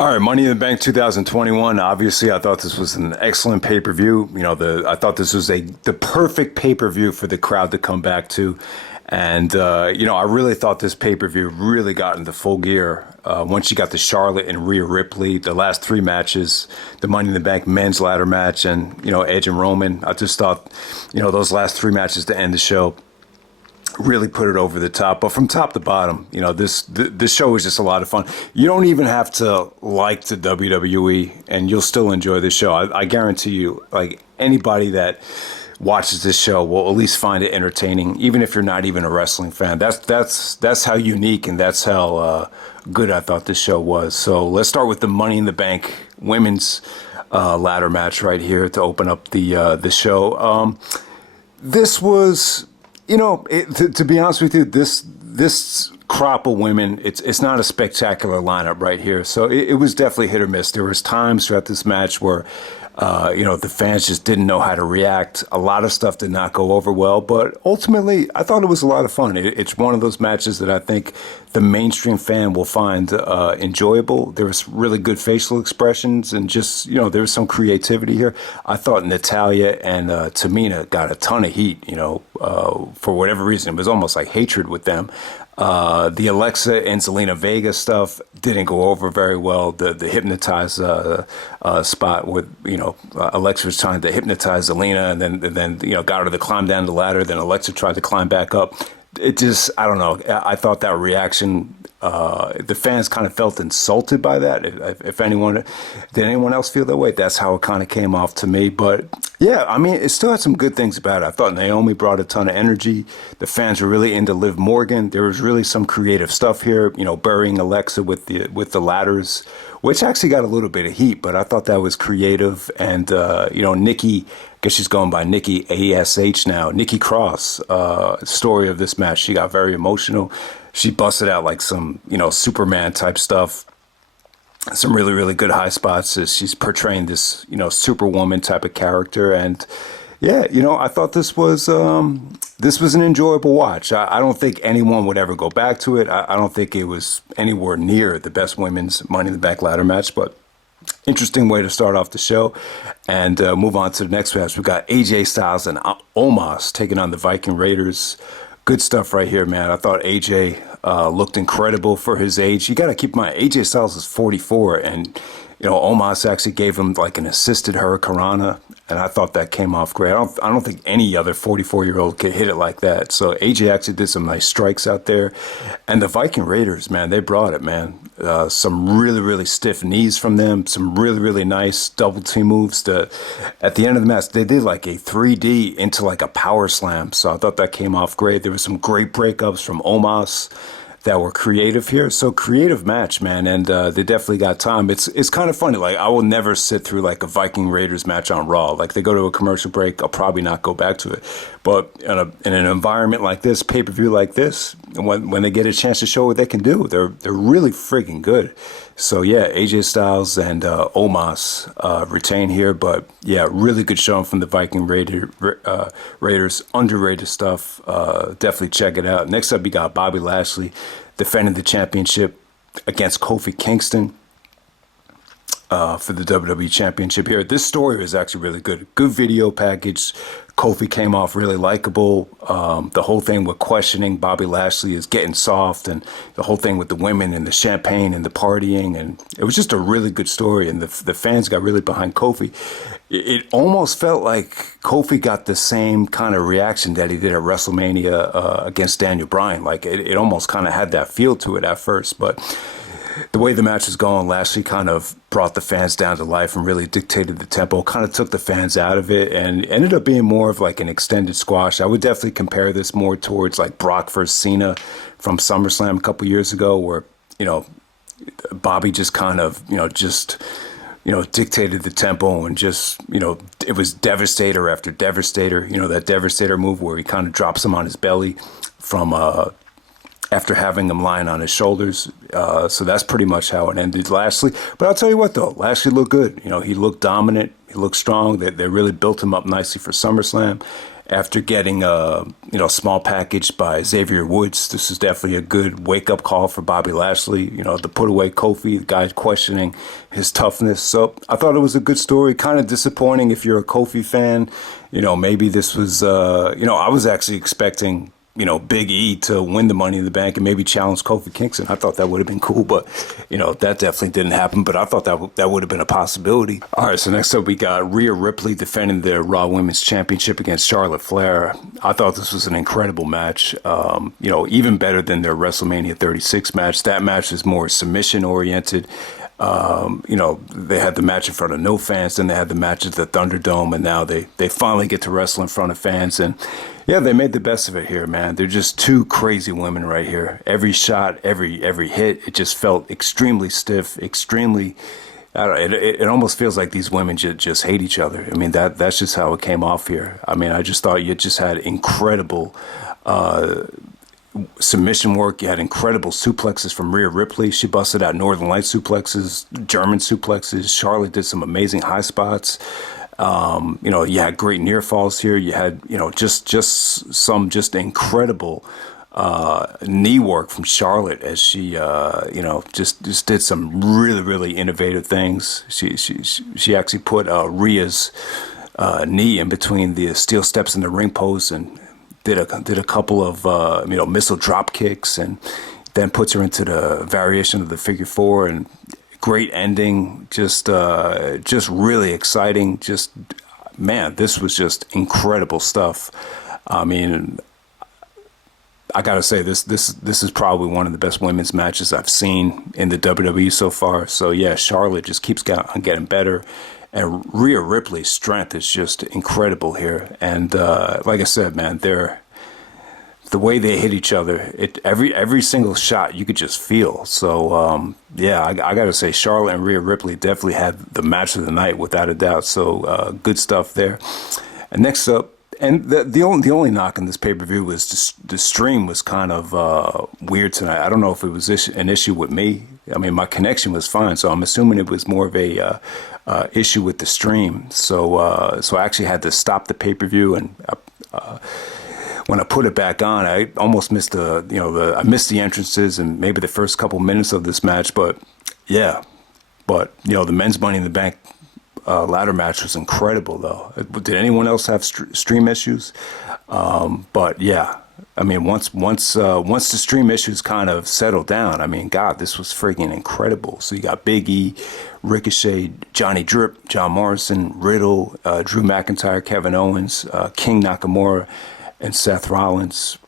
All right, Money in the Bank 2021. Obviously, I thought this was an excellent pay-per-view. I thought this was the perfect pay-per-view for the crowd to come back to. And, I really thought this pay-per-view really got into full gear once you got the Charlotte and Rhea Ripley, the last three matches, the Money in the Bank men's ladder match, and, Edge and Roman. I just thought, those last three matches to end the show really put it over the top. But from top to bottom, this show is just a lot of fun. You don't even have to like the WWE, and you'll still enjoy this show. I guarantee you, like, anybody that watches this show will at least find it entertaining, even if you're not even a wrestling fan. That's how unique and that's how good I thought this show was. So let's start with the Money in the Bank women's ladder match right here to open up the show. This was, to be honest with you, this crop of women, it's not a spectacular lineup right here. So it was definitely hit or miss. There was times throughout this match where the fans just didn't know how to react. A lot of stuff did not go over well, but ultimately, I thought it was a lot of fun. It's one of those matches that I think the mainstream fan will find enjoyable. There was really good facial expressions and just, there was some creativity here. I thought Natalya and Tamina got a ton of heat, for whatever reason. It was almost like hatred with them. The Alexa and Zelina Vega stuff didn't go over very well. The hypnotize spot with, Alexa was trying to hypnotize Zelina and then got her to climb down the ladder. Then Alexa tried to climb back up. It just, I don't know. I thought that reaction, the fans kind of felt insulted by that. If anyone, did anyone else feel that way? That's how it kind of came off to me. But yeah, I mean, it still had some good things about it. I thought Naomi brought a ton of energy. The fans were really into Liv Morgan. There was really some creative stuff here, burying Alexa with the ladders, which actually got a little bit of heat, but I thought that was creative. And, Nikki, I guess she's going by Nikki, A.S.H now, Nikki Cross, story of this match. She got very emotional. She busted out like some, Superman type stuff. Some really, really good high spots as she's portraying this, Superwoman type of character. And yeah, I thought this was an enjoyable watch. I don't think anyone would ever go back to it. I don't think it was anywhere near the best women's Money in the Bank ladder match, but interesting way to start off the show and move on to the next match. We've got AJ Styles and Omos taking on the Viking Raiders. Good stuff right here, man. I thought AJ looked incredible for his age. You got to keep in mind, AJ Styles is 44, and Omos actually gave him like an assisted hurricanrana, and I thought that came off great. I don't think any other 44-year-old could hit it like that. So AJ actually did some nice strikes out there, and the Viking Raiders, man, they brought it, man. Some really, really stiff knees from them. Some really, really nice double team moves. At the end of the match, they did like a 3D into like a power slam. So I thought that came off great. There were some great breakups from Omos that were creative here. So creative match, man. And they definitely got time. It's kind of funny. Like, I will never sit through like a Viking Raiders match on Raw. Like, they go to a commercial break, I'll probably not go back to it. But in an environment like this, pay-per-view like this, when they get a chance to show what they can do, they're really friggin' good. So yeah, AJ Styles and Omos retain here, but yeah, really good showing from the Viking Raiders. Underrated stuff. Definitely check it out. Next up, you got Bobby Lashley defending the championship against Kofi Kingston for the WWE Championship here. This story is actually really good. Good video package. Kofi came off really likable. The whole thing with questioning Bobby Lashley is getting soft, and the whole thing with the women and the champagne and the partying, and it was just a really good story, and the fans got really behind Kofi. It almost felt like Kofi got the same kind of reaction that he did at WrestleMania against Daniel Bryan. Like, it almost kind of had that feel to it at first, but the way the match was going, Lashley kind of brought the fans down to life and really dictated the tempo, kind of took the fans out of it, and ended up being more of like an extended squash. I would definitely compare this more towards like Brock versus Cena from SummerSlam a couple years ago, where, Bobby just kind of, dictated the tempo and just, it was Devastator after Devastator, that Devastator move where he kind of drops him on his belly from after having him lying on his shoulders. So that's pretty much how it ended, Lashley. But I'll tell you what, though, Lashley looked good. He looked dominant. He looked strong. They really built him up nicely for SummerSlam. after getting a small package by Xavier Woods. This is definitely a good wake-up call for Bobby Lashley. To put away Kofi, the guy questioning his toughness. So I thought it was a good story. Kind of disappointing if you're a Kofi fan. Maybe this was, I was actually expecting Big E to win the Money in the Bank and maybe challenge Kofi Kingston. I thought that would have been cool, but, that definitely didn't happen. But I thought that would have been a possibility. All right, so next up we got Rhea Ripley defending their Raw Women's Championship against Charlotte Flair. I thought this was an incredible match, even better than their WrestleMania 36 match. That match is more submission-oriented. They had the match in front of no fans, then they had the match at the Thunderdome, and now they finally get to wrestle in front of fans. And yeah, they made the best of it here, man. They're just two crazy women right here. Every shot, every hit, it just felt extremely stiff, extremely. I don't know, it almost feels like these women just hate each other. I mean, that's just how it came off here. I mean, I just thought you just had incredible submission work. You had incredible suplexes from Rhea Ripley. She busted out Northern Light suplexes, German suplexes. Charlotte did some amazing high spots. You had great near falls here. You had, just some incredible knee work from Charlotte as she, just did some really, really innovative things. She actually put Rhea's knee in between the steel steps in the ring post and did a couple of missile drop kicks, and then puts her into the variation of the figure four. And great ending, just really exciting. Just, man, this was just incredible stuff. I mean, I gotta say, this is probably one of the best women's matches I've seen in the WWE so far. So yeah, Charlotte just keeps getting better, and Rhea Ripley's strength is just incredible here. And like I said, man, the way they hit each other, every single shot you could just feel. So yeah, I gotta say, Charlotte and Rhea Ripley definitely had the match of the night without a doubt. So good stuff there. And next up, and the only knock on this pay-per-view was the stream was kind of weird tonight. I don't know if it was an issue with me. I mean, my connection was fine, so I'm assuming it was more of a issue with the stream. So I actually had to stop the pay-per-view, and when I put it back on, I almost missed I missed the entrances and maybe the first couple minutes of this match. But yeah, the men's Money in the Bank ladder match was incredible, though. Did anyone else have stream issues? But yeah, I mean, once the stream issues kind of settled down, I mean, God, this was freaking incredible. So you got Big E, Ricochet, Johnny Drip, John Morrison, Riddle, Drew McIntyre, Kevin Owens, King Nakamura, and Seth Rollins.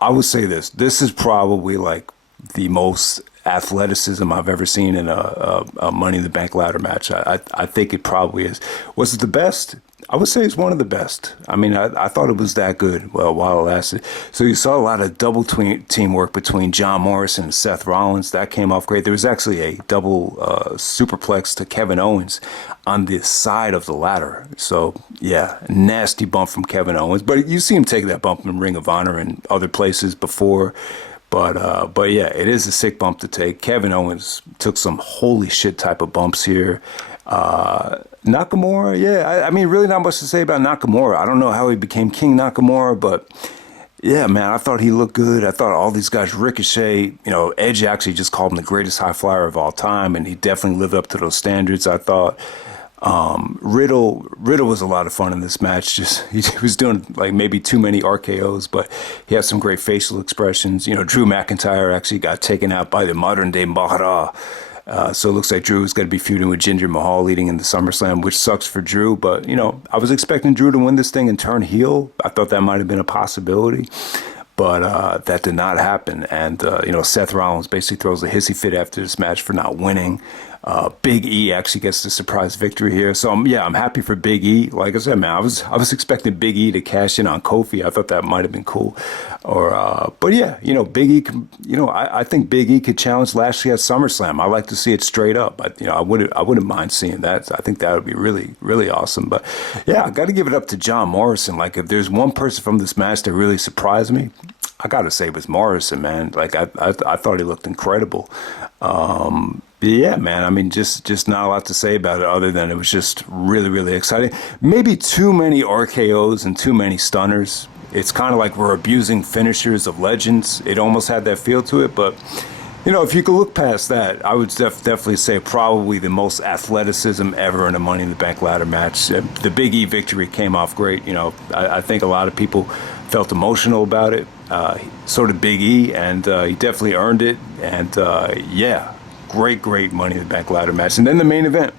I would say this is probably like the most athleticism I've ever seen in a Money in the Bank ladder match. I think it probably is. Was it the best? I would say it's one of the best. I mean, I thought it was that good, well, while it lasted. So you saw a lot of double teamwork between John Morrison and Seth Rollins. That came off great. There was actually a double superplex to Kevin Owens on the side of the ladder. So, yeah, nasty bump from Kevin Owens. But you see him take that bump in Ring of Honor and other places before. But yeah, it is a sick bump to take. Kevin Owens took some holy shit type of bumps here. Nakamura, yeah, I mean, really not much to say about Nakamura. I don't know how he became King Nakamura, but yeah, man, I thought he looked good. I thought all these guys, Ricochet, Edge actually just called him the greatest high flyer of all time, and he definitely lived up to those standards, I thought. Riddle was a lot of fun in this match. Just he was doing like maybe too many RKOs, but he had some great facial expressions. Drew McIntyre actually got taken out by the modern day Mahara. So it looks like Drew is going to be feuding with Jinder Mahal leading into SummerSlam, which sucks for Drew. But, I was expecting Drew to win this thing and turn heel. I thought that might have been a possibility. But that did not happen. And, Seth Rollins basically throws a hissy fit after this match for not winning. Big E actually gets the surprise victory here. So, I'm happy for Big E. Like I said, man, I was expecting Big E to cash in on Kofi. I thought that might have been cool. But yeah, Big E, I think Big E could challenge Lashley at SummerSlam. I like to see it straight up. I wouldn't mind seeing that. I think that would be really, really awesome. But yeah, I got to give it up to John Morrison. Like, if there's one person from this match that really surprised me, I got to say it was Morrison, man. Like, I thought he looked incredible. Yeah, man. I mean, just not a lot to say about it other than it was just really, really exciting. Maybe too many RKOs and too many stunners. It's kind of like we're abusing finishers of legends. It almost had that feel to it, but if you could look past that, I would definitely say probably the most athleticism ever in a Money in the Bank ladder match. The Big E victory came off great. I think a lot of people felt emotional about it. So did Big E, and he definitely earned it. And yeah, great Money in the Bank ladder match. And then the main event,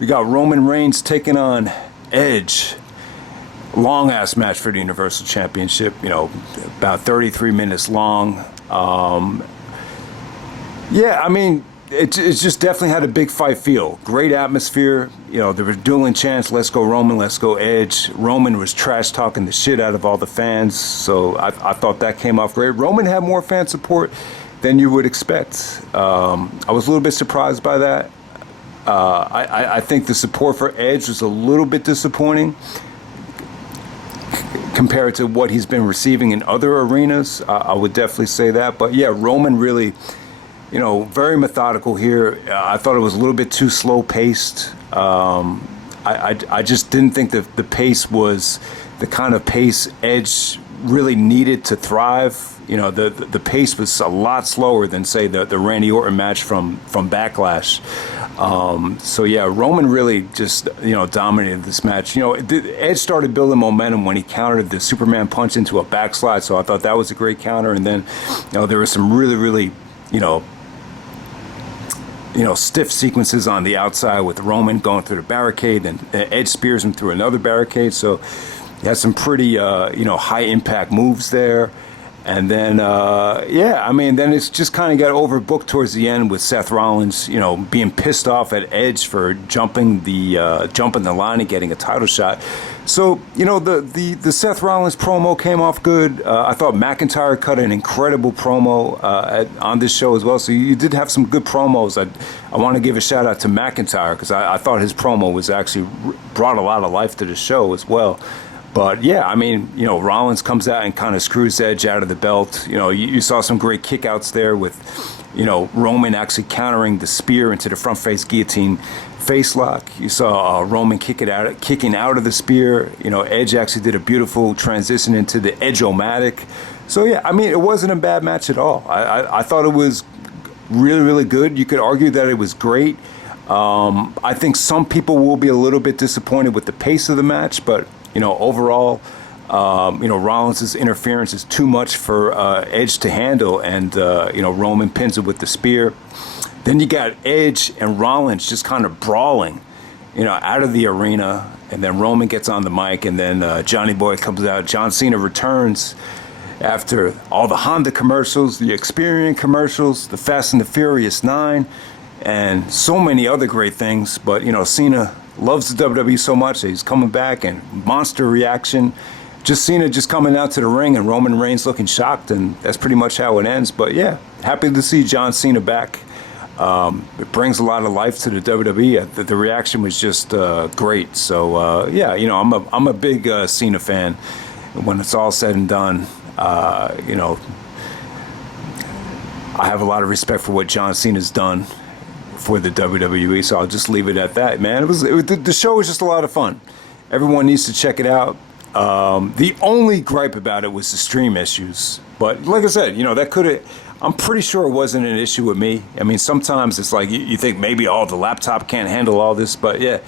we got Roman Reigns taking on Edge. Long ass match for the Universal Championship. About 33 minutes long. Yeah, I mean, it just definitely had a big fight feel. Great atmosphere. There was dueling chants, let's go Roman, let's go Edge. Roman was trash talking the shit out of all the fans, so I thought that came off great. Roman had more fan support than you would expect. I was a little bit surprised by that. I think the support for Edge was a little bit disappointing compared to what he's been receiving in other arenas. I would definitely say that. But yeah, Roman really... very methodical here. I thought it was a little bit too slow paced. I just didn't think that the pace was the kind of pace Edge really needed to thrive. The pace was a lot slower than, say, the Randy Orton match from Backlash. So yeah, Roman really just dominated this match. Edge started building momentum when he countered the Superman punch into a backslide. So I thought that was a great counter. And then there were some really stiff sequences on the outside with Roman going through the barricade, and Edge spears him through another barricade. So he had some pretty, high impact moves there. And then, then it's just kind of got overbooked towards the end with Seth Rollins, being pissed off at Edge for jumping the line and getting a title shot. So, the Seth Rollins promo came off good. I thought McIntyre cut an incredible promo on this show as well. So you did have some good promos. I want to give a shout out to McIntyre because I thought his promo was actually brought a lot of life to the show as well. But yeah, I mean, Rollins comes out and kind of screws Edge out of the belt. You saw some great kickouts there with, Roman actually countering the spear into the front face guillotine face lock. You saw Roman kicking out of the spear. Edge actually did a beautiful transition into the Edge-O-Matic. So yeah, I mean, it wasn't a bad match at all. I thought it was really good. You could argue that it was great. I think some people will be a little bit disappointed with the pace of the match, but overall, Rollins' interference is too much for Edge to handle, and Roman pins it with the spear. Then you got Edge and Rollins just kind of brawling, out of the arena, and then Roman gets on the mic, and then Johnny Boy comes out. John Cena returns after all the Honda commercials, the Experian commercials, the Fast and the Furious 9, and so many other great things. But Cena loves the WWE so much that he's coming back, and monster reaction. Just Cena just coming out to the ring and Roman Reigns looking shocked, and that's pretty much how it ends. But yeah, happy to see John Cena back. It brings a lot of life to the WWE. The reaction was just great. So yeah, I'm a big Cena fan. When it's all said and done, I have a lot of respect for what John Cena's done for the WWE, so I'll just leave it at that, man. The show was just a lot of fun. Everyone needs to check it out. The only gripe about it was the stream issues, but like I said, that could have. I'm pretty sure it wasn't an issue with me. I mean, sometimes it's like you think maybe the laptop can't handle all this, but yeah,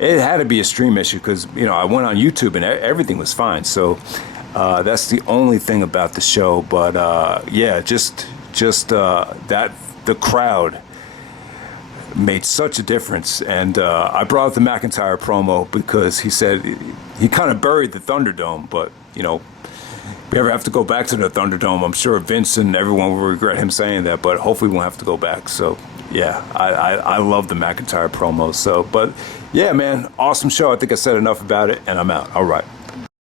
it had to be a stream issue because I went on YouTube and everything was fine. So that's the only thing about the show. But yeah, just that the crowd made such a difference. And I brought up the McIntyre promo because he said he kind of buried the Thunderdome, but if we ever have to go back to the Thunderdome, I'm sure Vince and everyone will regret him saying that, but hopefully we won't have to go back. So yeah, I love the McIntyre promo. So, but yeah, man, awesome show. I think I said enough about it, and I'm out. All right.